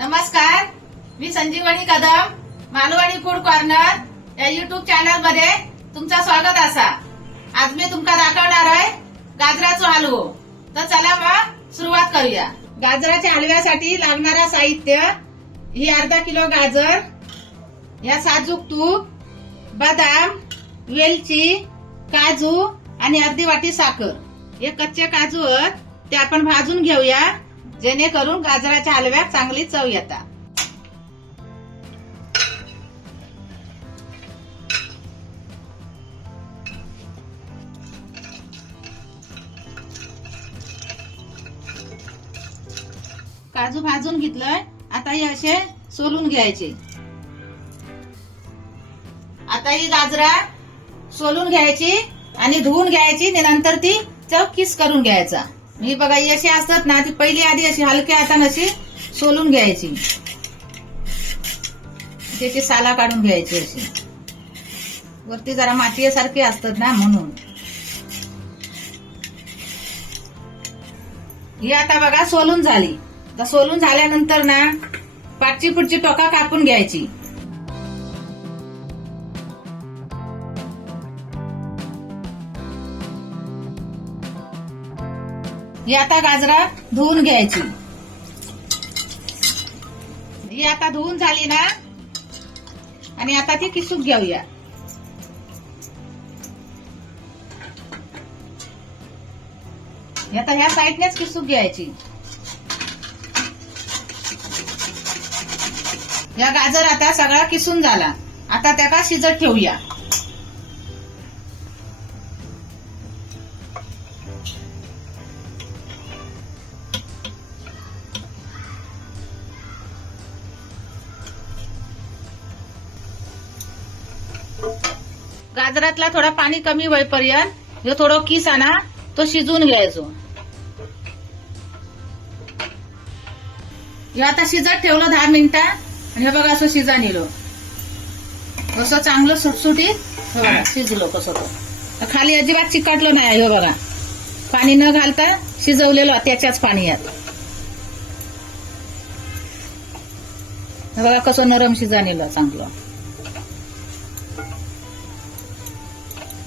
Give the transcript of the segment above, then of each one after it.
नमस्कार, मी संजीवनी Kadam, Malvani food corner या YouTube channel मध्ये तुमचं स्वागत असा। आज मी तुमका दाखवणार आहे गाजराचा हलवो। तर चला मग सुरुवात करूया। गाजराच्या हलव्यासाठी लागणारा साहित्य ही अर्धा किलो गाजर, या साजूक तूप, बदाम, वेलची, काजू आणि अर्धी वाटी साखर। हे कच्चे काजू आहेत ते आपण भाजून घेऊया, जेणेकरून गाजराच्या हलव्यात चांगली चव येतात। काजू भाजून घेतलंय, आता हे असे सोलून घ्यायचे। आता ही गाजरा सोलून घ्यायची आणि धुवून घ्यायची आणि नंतर ती किस करून घ्यायचा। ही बघा ही अशी असतात ना, ती पहिली आधी अशी हलक्या हाताने अशी सोलून घ्यायची, त्याची साला काढून घ्यायची। अशी वरती जरा मातीसारखी असतात ना, म्हणून ही आता बघा सोलून झाली। तर सोलून झाल्यानंतर ना पाठची पुढची टोका कापून घ्यायची। ही आता गाजरा धुवून घ्यायची। ही आता धुवून झाली ना, आणि आता ती किसून घेऊया। आता ह्या साईडनेच किसून घ्यायची। या गाजर आता सगळा किसून झाला, आता त्याला शिजत ठेवूया। गाजरातला थोडा पाणी कमी होईपर्यंत जो थोडं किस आणा तो शिजवून घ्यायचो। हे आता शिजत ठेवलं 10 मिनिटं, आणि हे बघा असं शिजा नेलो, असं चांगलं सुटसुटीत शिजलो। कसं तो खाली अजिबात चिकटलं नाही। हे बघा पाणी न घालता शिजवलेलं त्याच्याच पाण्यात। हे बघा कसं नरम शिजा नेलं चांगलं।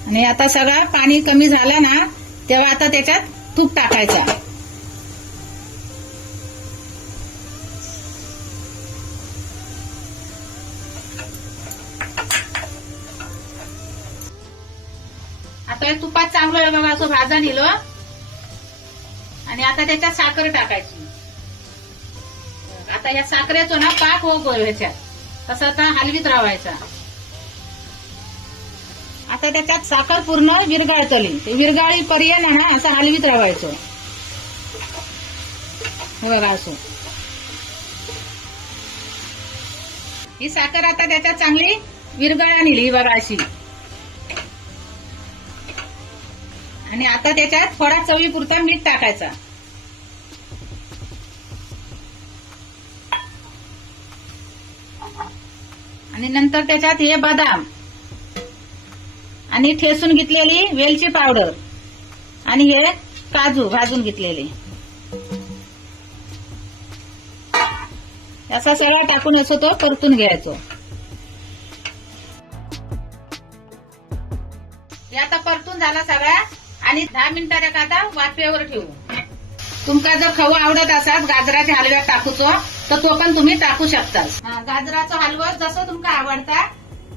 आणि आता सगळं पाणी कमी झालं ना, तेव्हा आता त्याच्यात तूप टाकायचा। आता हे तुपात चांगलं बघा असं भाजा नेलं, आणि आता त्याच्यात साखर टाकायची। आता या साखरेचं ना पाक हो ह्याच्यात तसं आता हलवीत राहायचा। आता त्याच्यात साखर पूर्ण विरघळतली, विरघळी पर्यंत ना असं हलवीत राहायचं। बघा असं ही साखर आता त्याच्यात चांगली विरघळा नेली बघा अशी। आणि आता त्याच्यात थोडा चवीपुरता मीठ टाकायचा। आणि नंतर त्याच्यात हे बदाम आणि ठेसून घेतलेली वेलची पावडर आणि हे काजू भाजून घेतलेले, असा सगळा टाकून असं तो परतून घ्यायचो। हे आता परतून झाला सगळा, आणि 10 मिनिटाच्या आता वाफेवर ठेवू। तुमका जर खवा आवडत असाल गाजराच्या हलव्यात टाकूचो, तर तो पण तुम्ही टाकू शकता। गाजराचा हलवा जसं तुमका आवडता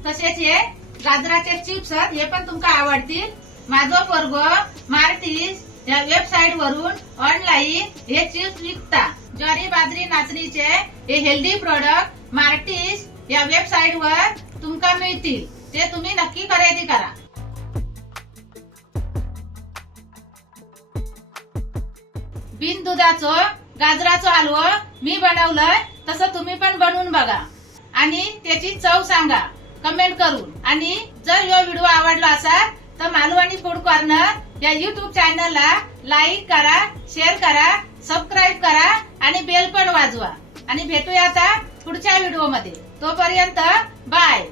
तसेच हे गाजराचे चिप्स हे पण तुमका आवडतील। माझो पोरगो मार्टीस या वेबसाईट वरून ऑनलाईन हे चिप्स विकता। ज्वारी बाजरी नाचणीचे हे हेल्दी प्रोडक्ट मार्टीस या वेबसाईट वर तुमका मिळतील, ते तुम्ही नक्की खरेदी करा। बिन दुधाचो गाजराचा हलवा मी बनवलंय, तसं तुम्ही पण बनवून बघा आणि त्याची चव सांगा कमेंट करून। आणि जर हा व्हिडिओ आवडला असेल तर मालवणी फूड कॉर्नर या युट्यूब चॅनलला लाईक करा, शेअर करा, सबस्क्राईब करा आणि बेल पण वाजवा। आणि भेटूया आता पुढच्या व्हिडिओ मध्ये। तोपर्यंत बाय।